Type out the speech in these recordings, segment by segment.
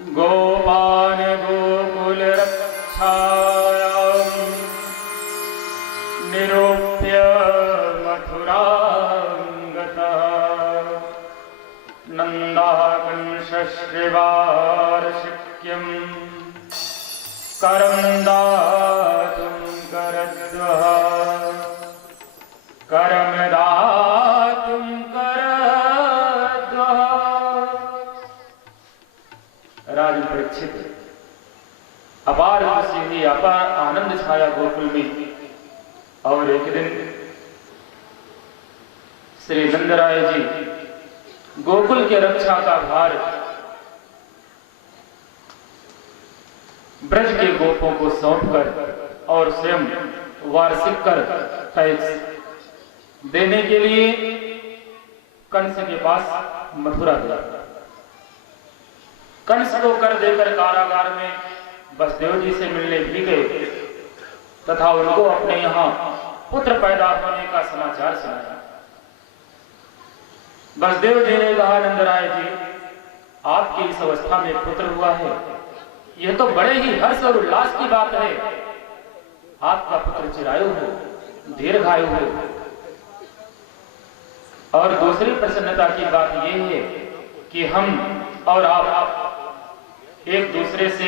गोपान गोकुल रक्षायां निरूप्य मथुरांगतः नन्दाकंशश्रिवार्षिक्यं करं दातुं करद्वः करं दातुं करद्वः। राजन परीक्षित, अपार खुशी हुई, अपार आनंद छाया गोकुल में। और एक दिन श्री नंदराय जी गोकुल के रक्षा का भार ब्रज के गोपों को सौंपकर और स्वयं वार्षिक कर टैक्स देने के लिए कंस के पास मथुरा गया। कंस को कर देकर कारागार में वसुदेव जी से मिलने भी गए तथा उनको अपने यहाँ पुत्र पैदा होने का समाचार सुनाया। वसुदेव जी ने कहा, नंदराय जी, आपकी इस अवस्था में पुत्र हुआ है, यह तो बड़े ही हर्ष और उल्लास की बात है। आपका पुत्र चिरायु हो, दीर्घायु हो। और दूसरी प्रसन्नता की बात यह है कि हम और आप एक दूसरे से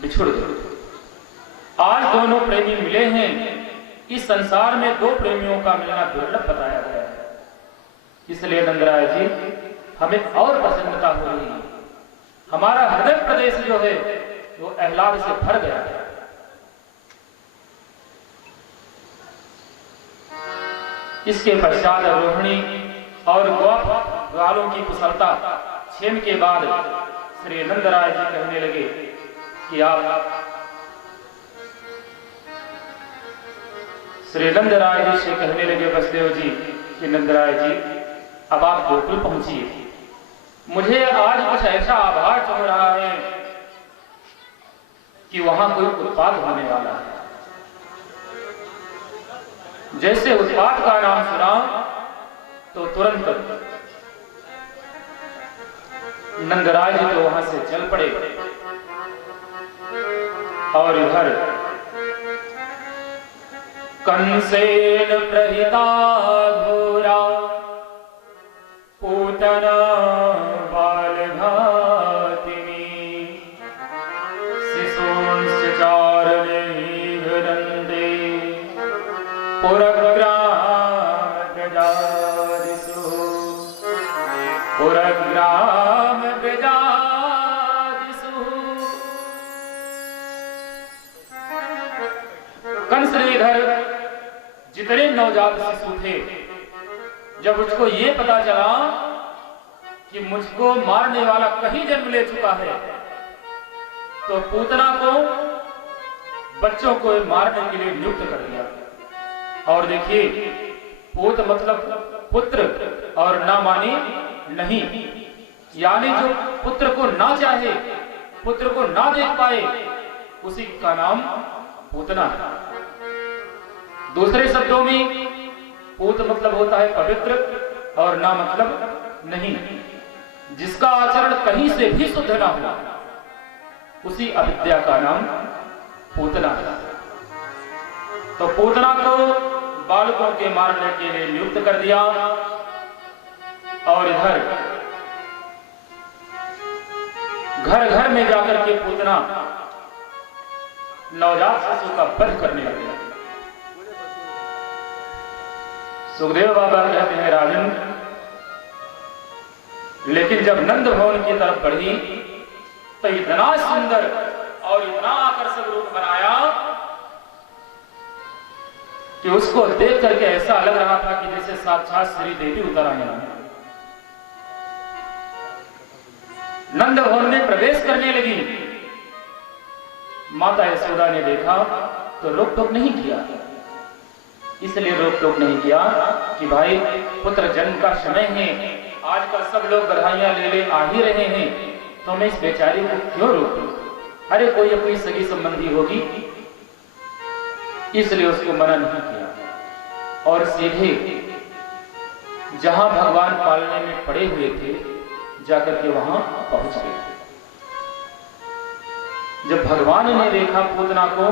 बिछुड़ गए। आज दोनों प्रेमी मिले हैं। इस संसार में दो प्रेमियों का मिलना दुर्लभ बताया गया है। इसलिए नंदराय जी, हमें और प्रसन्नता हो रही है। हमारा हृदय प्रदेश जो है वो आह्लाद से भर गया है। इसके पश्चात रोहिणी और ग्वालों की कुशलता क्षेम के बाद श्री नंदराय जी कहने लगे कि श्री नंदराय जी से कहने लगे वसुदेव जी कि नंदराय जी, अब आप गोकुल पहुंचिए। मुझे आज कुछ ऐसा आभार चल रहा है कि वहां कोई उत्पात होने वाला है। जैसे उत्पात का नाम सुना तो तुरंत नंदराय जी तो वहां से चल पड़े और इधर कंसेन प्रहिता घोरा पूतना बालघातिनी शिशूंश्च चारणैः नन्दे पुरग्राम प्रजादिषु पुरग्राम प्रजादिषु। कंस ने इधर जितने नवजात शिशु थे, जब उसको ये पता चला कि मुझको मारने वाला कहीं जन्म ले चुका है, तो पूतना को बच्चों को मारने के लिए नियुक्त कर दिया। और देखिए, पूत मतलब पुत्र और ना मानी नहीं, यानी जो पुत्र को ना चाहे, पुत्र को ना देख पाए, उसी का नाम पूतना है। दूसरे शब्दों में पूत मतलब होता है पवित्र और ना मतलब नहीं, जिसका आचरण कहीं से भी शुद्ध ना हो, उसी अविद्या का नाम पूतना है। तो पूतना को बालकों के मारने के लिए नियुक्त कर दिया। और इधर घर घर में जाकर के पूतना नवजात शिशु का वध करने लगे। सुखदेव बाबा कहते हैं, राजन, लेकिन जब नंद भवन की तरफ बढ़ी तो इतना सुंदर और इतना आकर्षक रूप बनाया कि उसको देख करके ऐसा लग रहा था कि जैसे साक्षात श्री देवी उतर आए। नंद भवन में प्रवेश करने लगी। माता यशोदा ने देखा तो रोक टोक नहीं किया। इसलिए रोक टोक नहीं किया कि भाई पुत्र जन्म का समय है, आजकल सब लोग बधाइयां ले आ ही रहे हैं, तो मैं इस बेचारी को क्यों रोकूं? अरे कोई अपनी सगी संबंधी होगी, इसलिए उसको मना नहीं किया और सीधे जहां भगवान पालने में पड़े हुए थे जाकर के वहां पहुंच गए। जब भगवान ने देखा पूतना को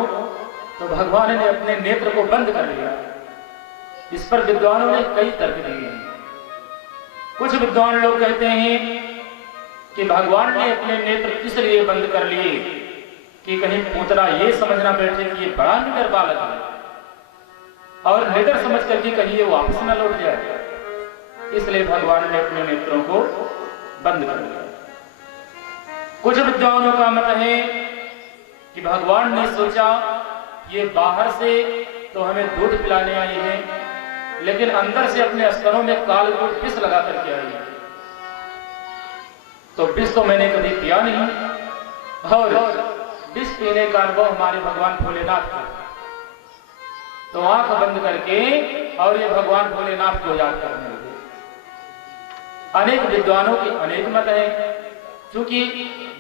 तो भगवान ने अपने नेत्र को बंद कर लिया। इस पर विद्वानों ने कई तर्क दिए हैं। कुछ विद्वान लोग कहते हैं कि भगवान ने अपने नेत्र इसलिए बंद कर लिए कि कहीं पूतना ये समझना बैठे कि ये बड़ा निडर बालक है और निडर समझ करके कहीं ये वापस न लौट जाए, इसलिए भगवान ने अपने नेत्रों को बंद कर दिया। कुछ विद्वानों का मत है कि भगवान ने सोचा ये बाहर से तो हमें दूध पिलाने आई है, लेकिन अंदर से अपने स्तनों में कालकूट विष लगा करके आई है, तो विष तो मैंने कभी पिया नहीं और विष पीने का अनुभव हमारे भगवान भोलेनाथ को, तो आंख बंद करके और ये भगवान भोलेनाथ को याद करने लगे। अनेक विद्वानों की अनेक मत है, क्योंकि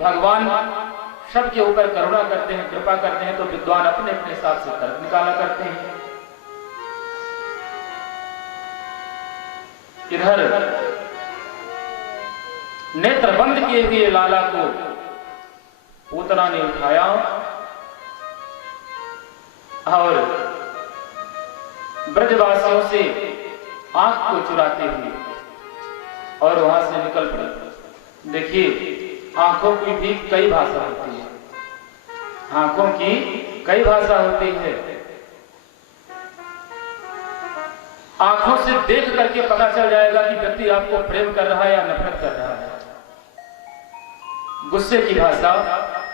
भगवान सबके ऊपर करुणा करते हैं, कृपा करते हैं, तो विद्वान अपने अपने हिसाब से तर्क निकाला करते हैं। इधर नेत्र बंद किए हुए लाला को पूतना ने उठाया और ब्रजवासियों से आंख को चुराते हुए और वहां से निकल पड़े। देखिए, आंखों की भी कई भाषा होती है, आंखों की कई भाषा होती है। आंखों से देख करके पता चल जाएगा कि व्यक्ति आपको प्रेम कर रहा है या नफरत कर रहा है। गुस्से की भाषा,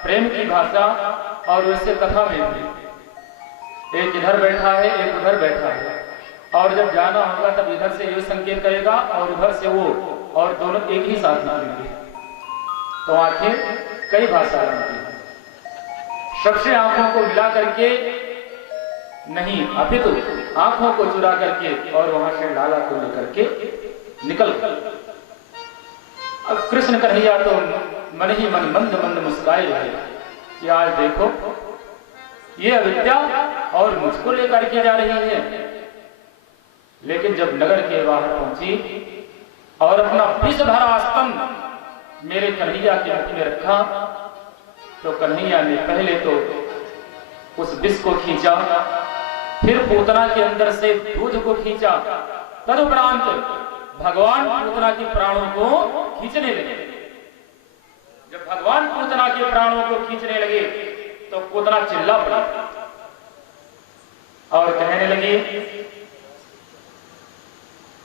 प्रेम की भाषा, और वैसे कथा में भी एक इधर बैठा है एक उधर बैठा है, और जब जाना होगा तब इधर से ये संकेत करेगा और उधर से वो, और दोनों एक ही साथ निकलेंगे। तो आंखें कई भाषा होती है। सबसे आंखों को मिला करके नहीं, अपितु आंखों को चुरा करके और वहां से लाला को लेकर के निकल गए। अब कृष्ण कन्हैया तो मन ही मन मंद मंद मुस्काए रहे कि आज देखो ये अविद्या और मुझको लेकर के जा रही है। लेकिन जब नगर के बाहर पहुंची और अपना विष भरा स्तंभ मेरे कन्हैया के मुख में रखा, तो कन्हैया ने पहले तो उस विष को खींचा, फिर पूतना के अंदर से दूध को खींचा, तदुपरांत भगवान पूतना के प्राणों को खींचने लगे। जब भगवान पूतना के प्राणों को खींचने लगे तो पूतना चिल्ला पड़ा और कहने लगी,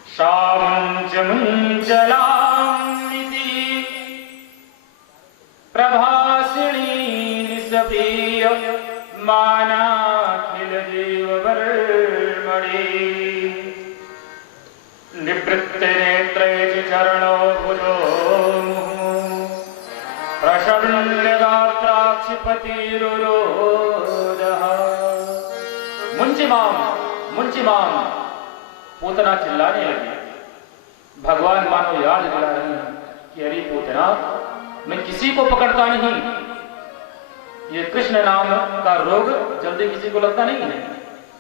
शामं च मुञ्चलामिति प्रभासिणी निसपीय मानाखिल जीववर्मणि निवृत्ते नेत्रे चरणो भुजो प्रशल्यगात्राक्षिपतिरुरोदः। मुंची माम पूतना चिल्लाने लगी। भगवान मानो याद दिला रहे हैं कि अरे पूतना, मैं किसी को पकड़ता नहीं, ये कृष्ण नाम का रोग जल्दी किसी को लगता नहीं है,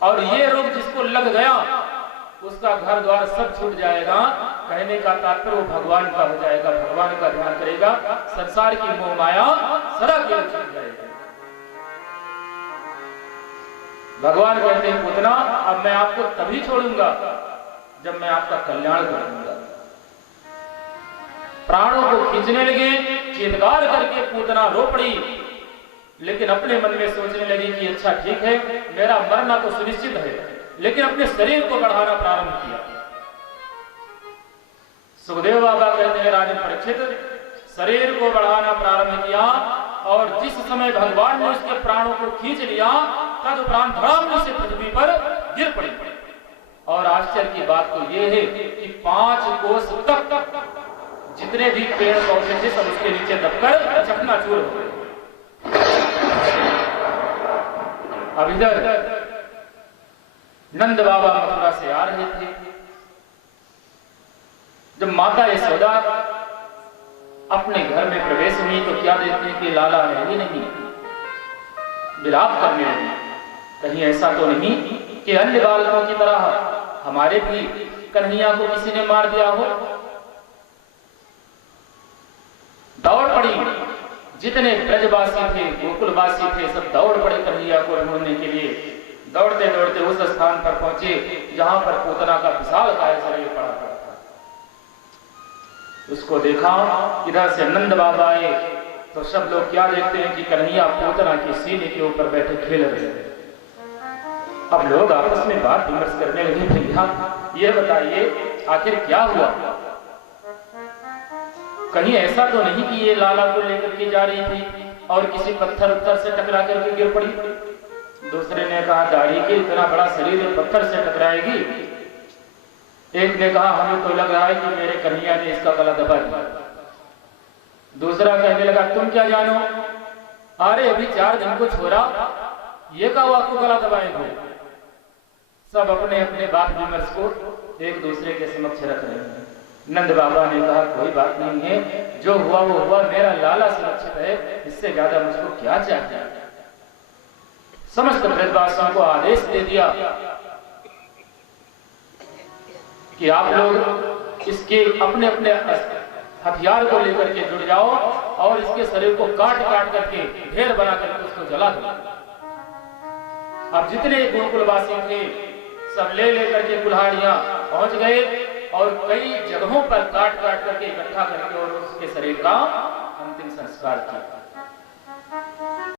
और ये रोग जिसको लग गया उसका घर द्वार सब छूट जाएगा। कहने का तात्पर्य वो भगवान का हो जाएगा, भगवान का ध्यान करेगा, संसार की मोह माया सदा के लिए छूट जाएगी। भगवान कहते हैं, पूतना अब मैं आपको तभी छोड़ूंगा जब मैं आपका कल्याण करूंगा। प्राणों को खींचने लगे, चीत्कार करके पूतना रो पड़ी, लेकिन अपने मन में सोचने लगी कि अच्छा ठीक है, मेरा मरना तो सुनिश्चित है, लेकिन अपने शरीर को बढ़ाना प्रारंभ किया। सुखदेव बाबा कहते हैं, राजन परीक्षित, शरीर को बढ़ाना प्रारंभ किया, और जिस समय भगवान ने उसके प्राणों को खींच लिया तदुपरांत धड़ाम से पृथ्वी पर गिर पड़ी। और आश्चर्य की बात तो यह है कि 5 कोस तक जितने भी पेड़ पौधे थे सब उसके नीचे दबकर चकनाचूर हो गए। अब इधर नंद बाबा मथुरा से आ रहे थे। जब माता यशोदा अपने घर में प्रवेश हुई तो क्या देखते हैं कि लाला है ही नहीं। विलाप करने लगी, कहीं ऐसा तो नहीं कि अन्य बालकों की तरह हमारे भी कन्हैया को किसी ने मार दिया हो। दौड़ पड़ी, जितने ब्रजवासी थे, गोकुलवासी थे, सब दौड़ पड़े कन्हैया को ढूंढने के लिए। दौड़ते दौड़ते उस स्थान पर पहुंचे जहां पर पूतना का विशालकाय शरीर पड़ा था। उसको देखा, इधर से नंद बाबा आए तो सब लोग क्या देखते हैं कि कन्हैया पूतना के सीने के ऊपर बैठे खेल रहे हैं। अब लोग आपस में बात विमर्श करने लगे, भैया ये बताइए आखिर क्या हुआ? कहीं ऐसा तो नहीं कि ये लाला को लेकर के जा रही थी और किसी पत्थर उत्थर से टकरा करके गिर पड़ी? दूसरे ने कहा दाढ़ी के इतना बड़ा शरीर पत्थर से टकराएगी? एक ने कहा हमें तो लग रहा है कि मेरे कन्हैया ने इसका गला दबा दिया। दूसरा कहने लगा तुम क्या जानो, अरे अभी 4 दिन को छोड़ा, ये कहा आपको गला दबाएंगे। सब अपने अपने बात विमर्श को एक दूसरे के समक्ष रख रहे हैं। नंद बाबा ने कहा कोई बात नहीं है, जो हुआ वो हुआ, मेरा लाला सुरक्षित है, इससे ज्यादा मुझको क्या चाहिए। समस्त ब्रजवासियों को आदेश दे दिया कि आप लोग इसके अपने अपने हथियार को लेकर के जुड़ जाओ और इसके शरीर को काट काट करके ढेर बना करके उसको जला दो। अब जितने गोकुलवासी थे सब ले लेकर के कुल्हाड़ियां पहुंच गए और कई जगहों पर काट काट करके इकट्ठा करके और उसके शरीर का अंतिम संस्कार किया।